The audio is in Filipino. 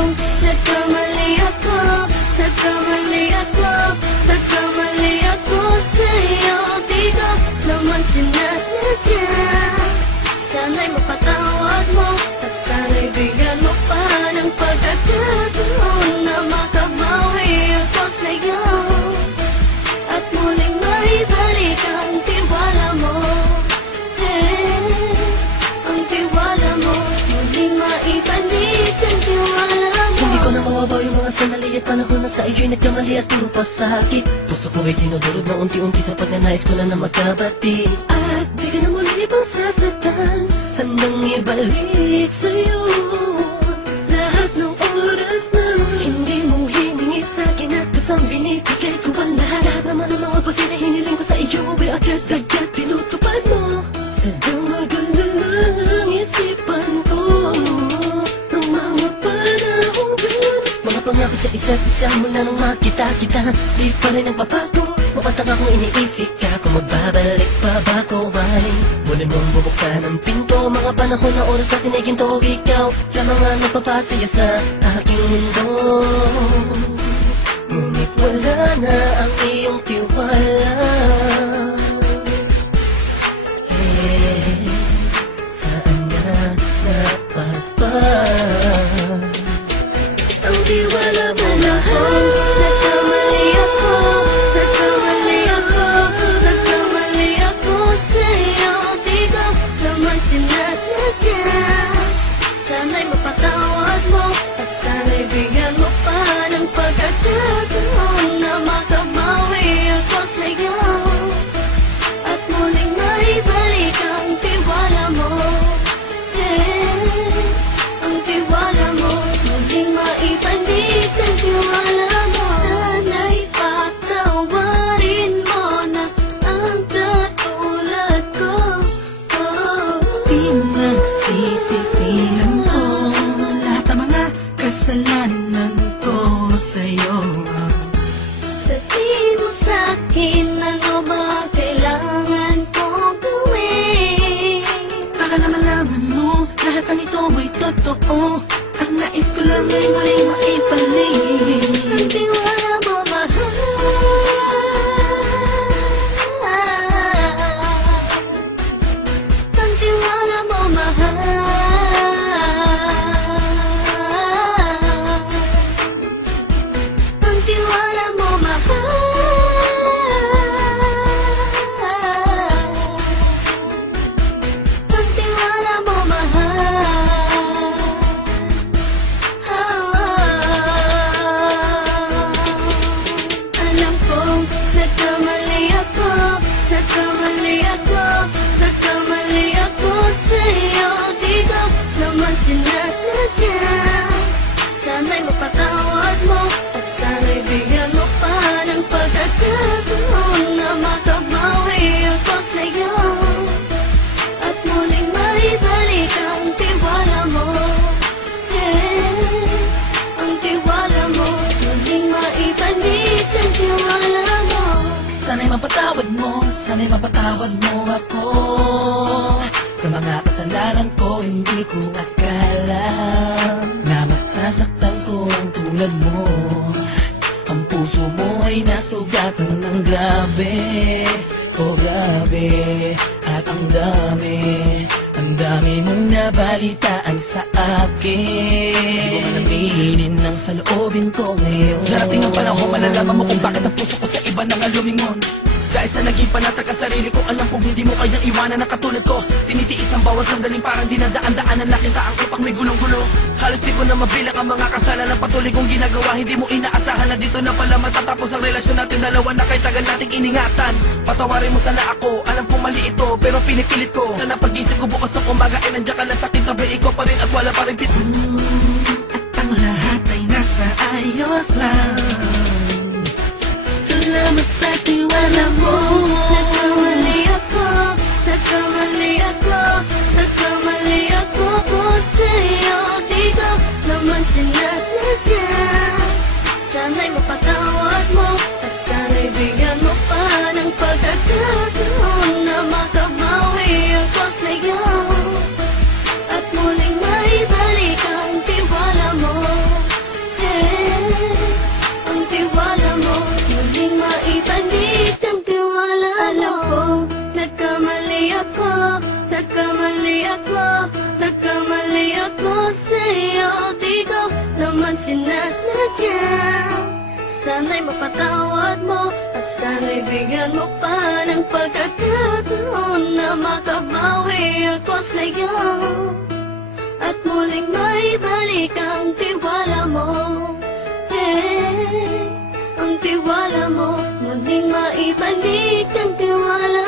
kong nagkamali ako, nagkamali ako, nagkamali ako sa'yo. Di ko naman sinasadya. Sana'y mapatawad mo at sana'y bigyan mo pa ng pagkakataon na makabawi ako sa'yo at muling maibalik ang tiwala mo. Ang tiwala mo, muling maibalik ang tiwala mo. Hindi ko na mawabaw yung mga sandali at panahon na sa iyo'y nagkamali at pinupasakit. Puso ko ay tinudulog na unti-unti sa pagnanais ko na magkabati. At di ka na muli pang sasaktan, handang ibalik sa'yo lahat ng oras na hindi mo hiningi sa'kin at kasang binibigay ko ang lahat. Lahat naman ng mga bagay na hiniling ko sa iyo ay agad-agad tinutupad mo. Sadyang magalang isipan ko ng mga panahong yun. Mga pangako sa isa't isa mula nung makita kita, di pa rin nagbabago. Mapatang akong iniisip ka kung magbabalik pa ba ko ay muli mong bubuksan ang pinto. Mga panahon na oras natin ay ginto. Ikaw lamang ang nagpapasaya sa aking mundo. Ngunit wala na ang iyong tiwala. Saan na napagpa ang tiwala mo mahal? Nagkamali ako, nagkamali ako, nagkamali ako sa'yo. Di ko naman sinasadya. Sana'y mapatawad mo at sana'y bigyan mo pa ng pagkakataon na makabawi ako sa'yo at muling maibalik ang tiwala mo. Ang tiwala mo, muling maibalik ang tiwala mo. Sana'y patawarin mo na ang katulad ko. Pinagsisisihan ko lahat ng mga kasalanan ko sa'yo. Sabihin mo sa'kin ano ba kailangan kong gawin Para na malaman mo lahat ng ito ay totoo. Ang nais ko lang ay muling maibalik ang tiwala mo mahal. Ang tiwala mo mahal. Ang tiwala mo mahal. Ang tiwala mo mahal. Alam kong nagkamali ako, nagkamali ako, nagkamali ako sa'yo. Di ko naman sinasadya. Sana'y mapatawad mo at sana'y bigyan mo pa ng pagkakataon na makabawi ako sa'yo at muling maibalik ang tiwala mo. Ang tiwala mo, muling maibalik ang tiwala mo. Sana'y mapatawad mo, sana'y mapatawad mo ako sa mga kasalanan ko. Hindi ko akala na masasaktan ko ang tulad mo. Ang puso mo ay nasugatan ng grabe, oh grabe. At ang dami mong nabalitaan sa akin. Di ko man aminin ang saloobin ko ngayon. Darating ang panahon, malalaman mo kung bakit ang puso ko sa iba nang alumingon. Dahil sa naging panatag ka sarili ko, alam kong hindi mo kayang iwanan na katulad ko. Tinitiis ang bawat sandaling parang dinadaan-daan ang laking taang upang may gulong-gulo. Halos di ko na mabilang ang mga kasalanan patuloy kong ginagawa. Hindi mo inaasahan na dito na pala matatapos ang relasyon natin dalawa na kahit tagal nating iningatan. Patawarin mo sana ako, alam kong mali ito pero pinipilit ko. Sana pag-isip ko bukas ng umaga ay nandiyan ka lang sa aking tabi. Ikaw pa rin at wala pa rin at ang lahat ay nasa ayos lang. Salamat sa tiwala mo. Nagkamali ako, nagkamali ako, nagkamali ako sa'yo. Di ko naman sinasadya. Sana'y mapatawad mo at sana'y bigyan mo pa ng pagkakataon na makabawi ako sa'yo at muling maibalik ang tiwala mo. nagkamali ako sa'yo. Di ko naman sinasadya. Sana'y mapatawad mo at sana'y bigyan mo pa ng pagkakataon na makabawi ako sa'yo at muling maibalik ang tiwala mo. Ang tiwala mo, muling maibalik ang tiwala